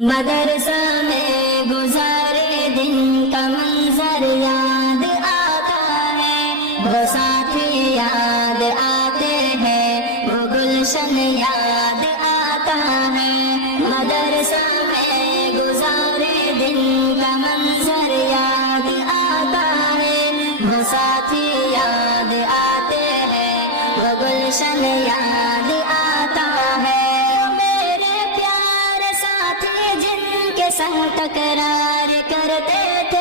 مدرسہ میں گزارے دن کا منظر یاد آتا ہے، وہ ساتھی یاد آتے ہیں، وہ گلشن یاد آتا ہے۔ مدرسہ میں گزارے دن کا منظر یاد آتا ہے، وہ ساتھی یاد آتے ہیں، وہ گلشن یاد آتا ہے۔ میرے پیارے ساتھی جن کے ساتھ تکرار کرتے تھے،